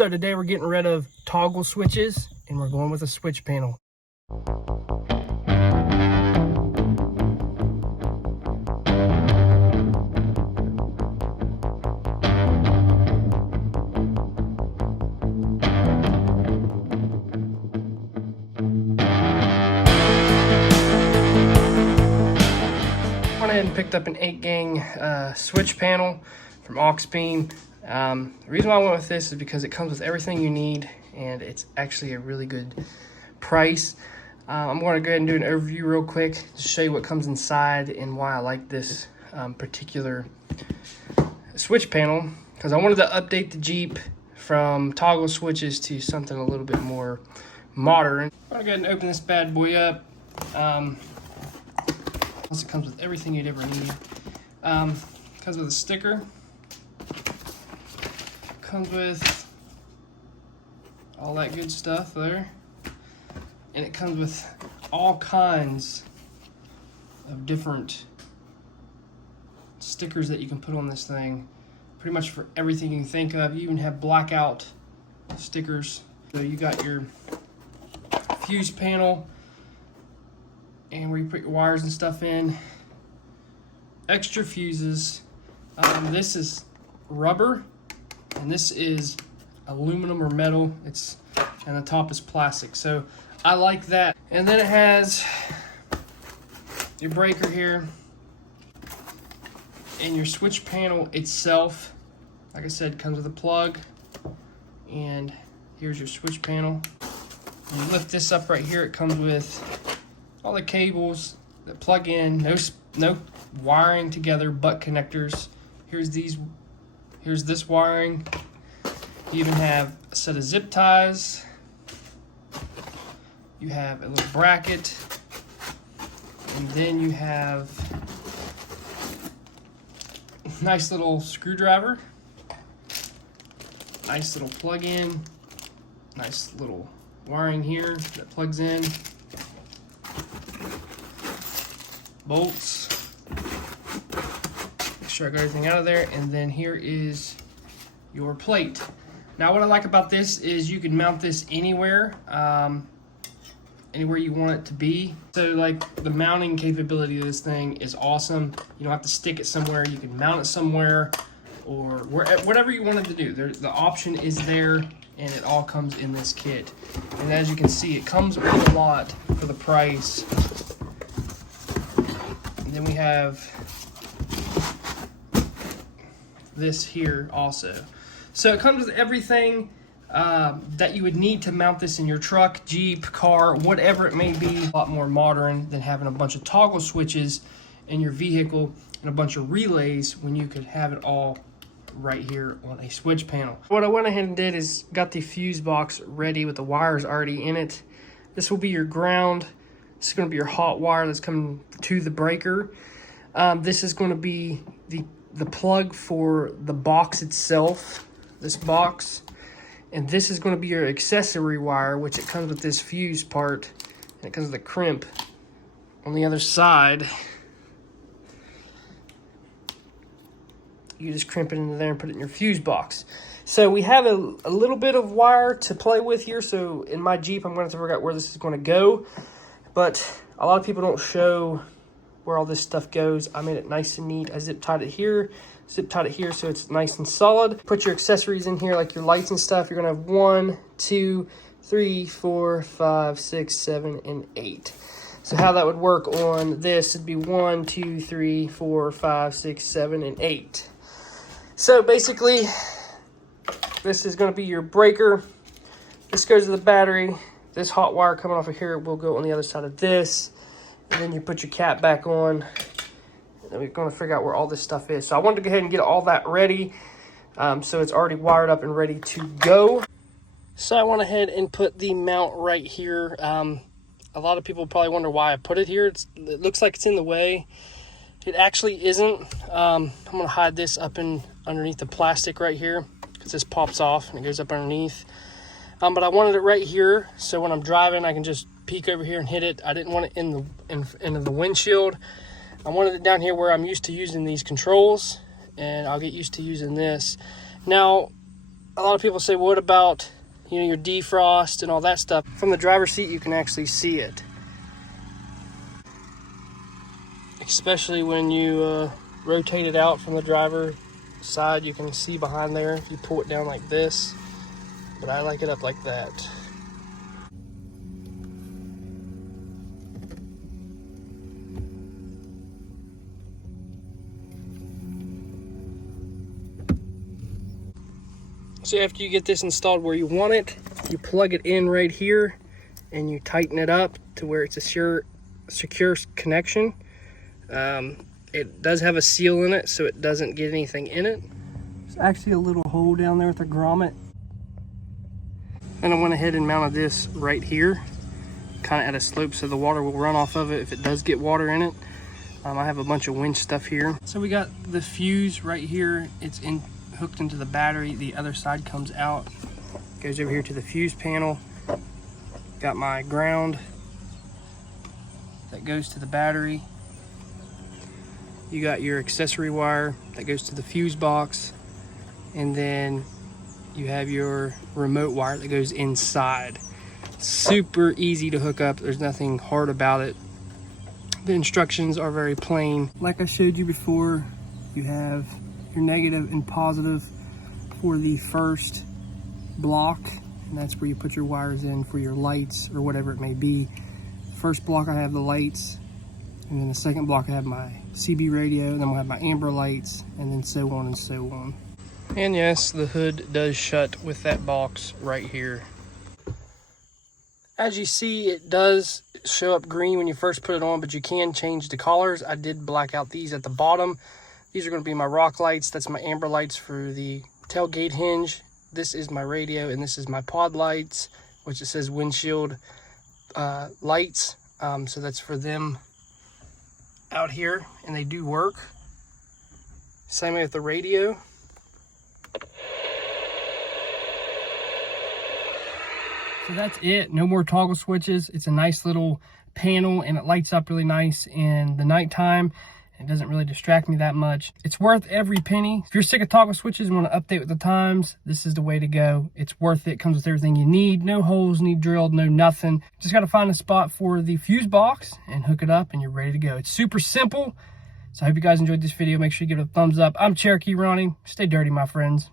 So today we're getting rid of toggle switches and we're going with a switch panel. Went ahead and picked up an 8-gang switch panel from Auxbeam. The reason why I went with this is because it comes with everything you need and it's actually a really good price. I'm going to go ahead and do an overview real quick to show you what comes inside and why I like this particular switch panel, because I wanted to update the Jeep from toggle switches to something a little bit more modern. I'm going to go ahead and open this bad boy up. Plus it comes with everything you'd ever need. Comes with a sticker. Comes with all that good stuff there. And it comes with all kinds of different stickers that you can put on this thing. Pretty much for everything you can think of. You even have blackout stickers. So you got your fuse panel and where you put your wires and stuff in. Extra fuses. This is rubber and this is aluminum or metal. And the top is plastic. So I like that. And then it has your breaker here and your switch panel itself. Like I said, comes with a plug, and here's your switch panel. You lift this up right here, it comes with all the cables that plug in, no wiring together but connectors. Here's this wiring. You even have a set of zip ties. You have a little bracket, and then you have a nice little screwdriver, nice little plug-in, nice little wiring here that plugs in, bolts. Make sure I got everything out of there, and then here is your plate. Now what I like about this is you can mount this anywhere. Anywhere you want it to be. So like the mounting capability of this thing is awesome. You don't have to stick it somewhere. You can mount it somewhere or whatever you wanted to do. The option is there, and it all comes in this kit. And as you can see, it comes with a lot for the price. And then we have this here also. So it comes with everything that you would need to mount this in your truck, Jeep, car, whatever it may be. A lot more modern than having a bunch of toggle switches in your vehicle and a bunch of relays when you could have it all right here on a switch panel. What I went ahead and did is got the fuse box ready with the wires already in it. This will be your ground. This is going to be your hot wire that's coming to the breaker. This is going to be the plug for the box itself, this box. And this is going to be your accessory wire, which it comes with this fuse part, and it comes with a crimp on the other side. You just crimp it into there and put it in your fuse box. So we have a little bit of wire to play with here. So in my Jeep, I'm going to have to figure out where this is going to go. But a lot of people don't show where all this stuff goes. I made it nice and neat. I zip tied it here. Zip tied it here so it's nice and solid. Put your accessories in here, like your lights and stuff. You're gonna have 1, 2, 3, 4, 5, 6, 7, and 8. So how that would work on this would be 1, 2, 3, 4, 5, 6, 7, and 8. So basically, this is gonna be your breaker. This goes to the battery. This hot wire coming off of here will go on the other side of this. And then you put your cap back on. And we're going to figure out where all this stuff is. So I wanted to go ahead and get all that ready. So it's already wired up and ready to go. So I went ahead and put the mount right here. A lot of people probably wonder why I put it here. It looks like it's in the way. It actually isn't. I'm going to hide this up underneath the plastic right here, because this pops off and it goes up underneath. But I wanted it right here, so when I'm driving, I can just peek over here and hit it. I didn't want it in the windshield. I wanted it down here where I'm used to using these controls, and I'll get used to using this. Now, a lot of people say, what about, you know, your defrost and all that stuff? From the driver's seat, you can actually see it. Especially when you rotate it out from the driver's side, you can see behind there if you pull it down like this. But I like it up like that. So after you get this installed where you want it, you plug it in right here and you tighten it up to where it's a secure connection. It does have a seal in it, so it doesn't get anything in it. There's actually a little hole down there with a grommet. And I went ahead and mounted this right here, kind of at a slope so the water will run off of it if it does get water in it. I have a bunch of winch stuff here. So we got the fuse right here. It's hooked into the battery. The other side comes out, goes over here to the fuse panel. Got my ground that goes to the battery. You got your accessory wire that goes to the fuse box, and then you have your remote wire that goes inside. Super easy to hook up. There's nothing hard about it. The instructions are very plain. Like I showed you before, you have your negative and positive for the first block, and that's where you put your wires in for your lights or whatever it may be. First block I have the lights, and then the second block I have my CB radio, and then we'll have my amber lights, and then so on and so on. And yes, the hood does shut with that box right here. As you see, it does show up green when you first put it on, but you can change the colors. I did black out these at the bottom. These are going to be my rock lights. That's my amber lights for the tailgate hinge. This is my radio, and this is my pod lights, which it says windshield lights. So that's for them out here, and they do work. Same way with the radio. So that's it. No more toggle switches. It's a nice little panel, and it lights up really nice in the nighttime. It doesn't really distract me that much. It's worth every penny. If you're sick of toggle switches and want to update with the times, this is the way to go. It's worth it. Comes with everything you need. No holes need drilled, no nothing. Just got to find a spot for the fuse box and hook it up, and you're ready to go. It's super simple. So I hope you guys enjoyed this video. Make sure you give it a thumbs up. I'm Cherokee Ronnie. Stay dirty, my friends.